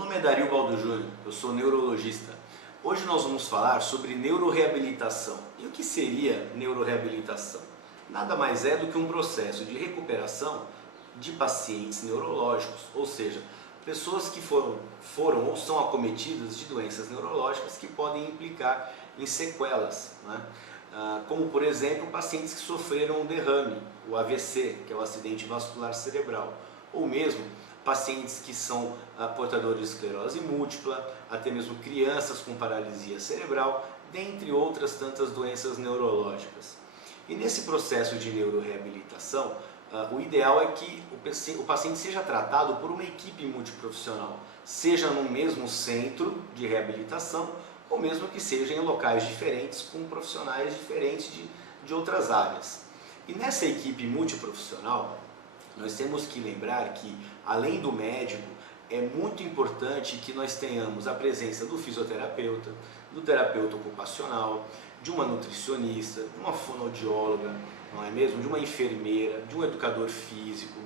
nome é Dario Baldo Júnior, eu sou neurologista. Hoje nós vamos falar sobre neuroreabilitação. E o que seria neuroreabilitação? Nada mais é do que um processo de recuperação de pacientes neurológicos, ou seja, pessoas que foram ou são acometidas de doenças neurológicas que podem implicar em sequelas, né? Como por exemplo pacientes que sofreram um derrame, o AVC, que é o acidente vascular cerebral, ou mesmo pacientes que são portadores de esclerose múltipla, até mesmo crianças com paralisia cerebral, dentre outras tantas doenças neurológicas. E nesse processo de neuroreabilitação, o ideal é que o paciente seja tratado por uma equipe multiprofissional, seja no mesmo centro de reabilitação ou mesmo que seja em locais diferentes com profissionais diferentes de outras áreas. E nessa equipe multiprofissional, nós temos que lembrar que, além do médico, é muito importante que nós tenhamos a presença do fisioterapeuta, do terapeuta ocupacional, de uma nutricionista, de uma fonoaudióloga, não é mesmo? De uma enfermeira, de um educador físico,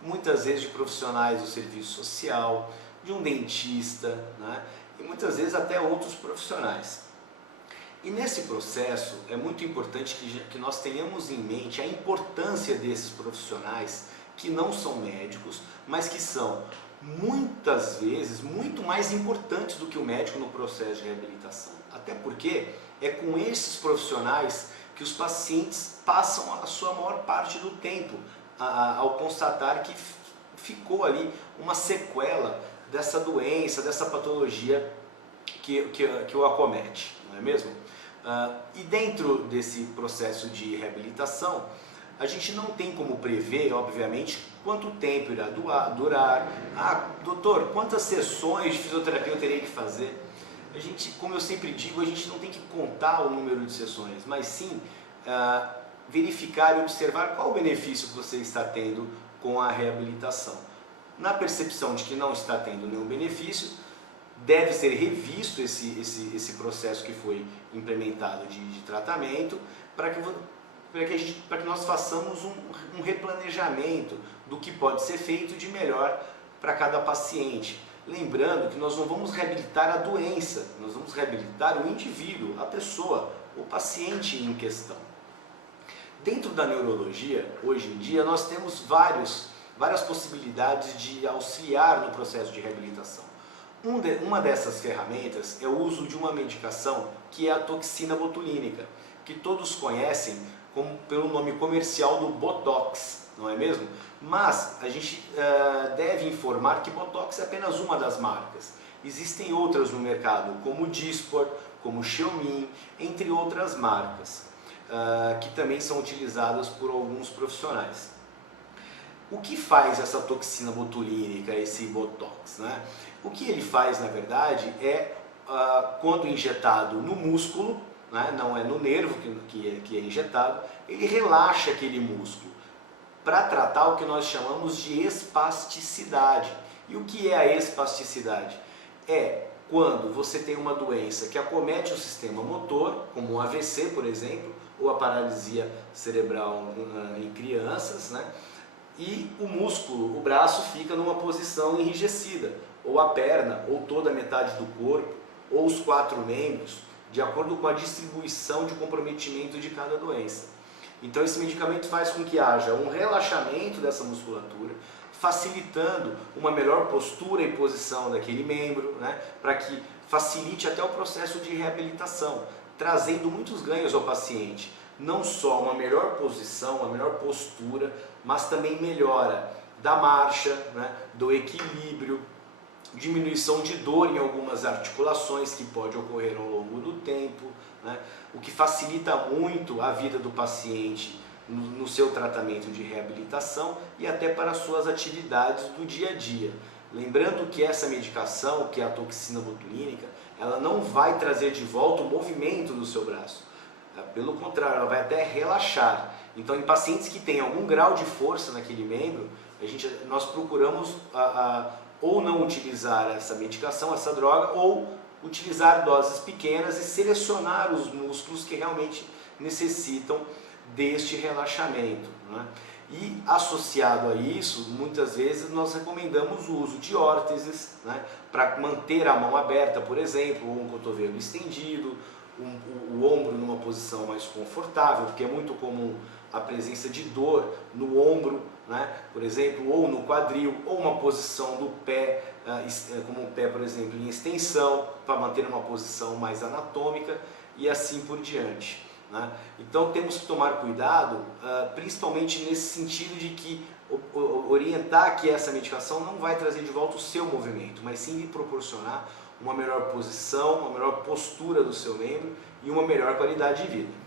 muitas vezes de profissionais do serviço social, de um dentista, né? E muitas vezes até outros profissionais. E nesse processo é muito importante que nós tenhamos em mente a importância desses profissionais que não são médicos, mas que são muitas vezes muito mais importantes do que o médico no processo de reabilitação. Até porque é com esses profissionais que os pacientes passam a sua maior parte do tempo, ao constatar que ficou ali uma sequela dessa doença, dessa patologia que o acomete, não é mesmo? E dentro desse processo de reabilitação, a gente não tem como prever, obviamente, quanto tempo irá durar. Doutor, quantas sessões de fisioterapia eu terei que fazer? A gente, como eu sempre digo, a gente não tem que contar o número de sessões, mas sim verificar e observar qual o benefício que você está tendo com a reabilitação. Na percepção de que não está tendo nenhum benefício, deve ser revisto esse processo que foi implementado de tratamento para que nós façamos um replanejamento do que pode ser feito de melhor para cada paciente. Lembrando que nós não vamos reabilitar a doença, nós vamos reabilitar o indivíduo, a pessoa, o paciente em questão. Dentro da neurologia, hoje em dia, nós temos várias possibilidades de auxiliar no processo de reabilitação. Uma dessas ferramentas é o uso de uma medicação que é a toxina botulínica, que todos conhecem pelo nome comercial do Botox, não é mesmo? Mas a gente deve informar que Botox é apenas uma das marcas. Existem outras no mercado, como Dysport, como Xeomin, entre outras marcas, que também são utilizadas por alguns profissionais. O que faz essa toxina botulínica, esse Botox, né? O que ele faz, na verdade, é quando injetado no músculo, né? Não é no nervo que é injetado, ele relaxa aquele músculo para tratar o que nós chamamos de espasticidade. E o que é a espasticidade? É quando você tem uma doença que acomete o sistema motor, como o AVC, por exemplo, ou a paralisia cerebral em crianças, né? E o músculo, o braço, fica numa posição enrijecida, ou a perna, ou toda a metade do corpo, ou os 4 membros, de acordo com a distribuição de comprometimento de cada doença. Então esse medicamento faz com que haja um relaxamento dessa musculatura, facilitando uma melhor postura e posição daquele membro, né, para que facilite até o processo de reabilitação, trazendo muitos ganhos ao paciente. Não só uma melhor posição, uma melhor postura, mas também melhora da marcha, né, do equilíbrio, diminuição de dor em algumas articulações que pode ocorrer ao longo do tempo, né, o que facilita muito a vida do paciente no seu tratamento de reabilitação e até para as suas atividades do dia a dia. Lembrando que essa medicação, que é a toxina botulínica, ela não vai trazer de volta o movimento do seu braço. Pelo contrário, ela vai até relaxar. Então, em pacientes que têm algum grau de força naquele membro, nós procuramos ou não utilizar essa medicação, essa droga, ou utilizar doses pequenas e selecionar os músculos que realmente necessitam deste relaxamento, né? E associado a isso, muitas vezes nós recomendamos o uso de órteses, né, para manter a mão aberta, por exemplo, ou um cotovelo estendido, o ombro numa posição mais confortável, porque é muito comum a presença de dor no ombro, né, por exemplo, ou no quadril, ou uma posição do pé, como o pé, por exemplo, em extensão, para manter uma posição mais anatômica e assim por diante. Né? Então temos que tomar cuidado, principalmente nesse sentido de que orientar que essa medicação não vai trazer de volta o seu movimento, mas sim lhe proporcionar uma melhor posição, uma melhor postura do seu membro e uma melhor qualidade de vida.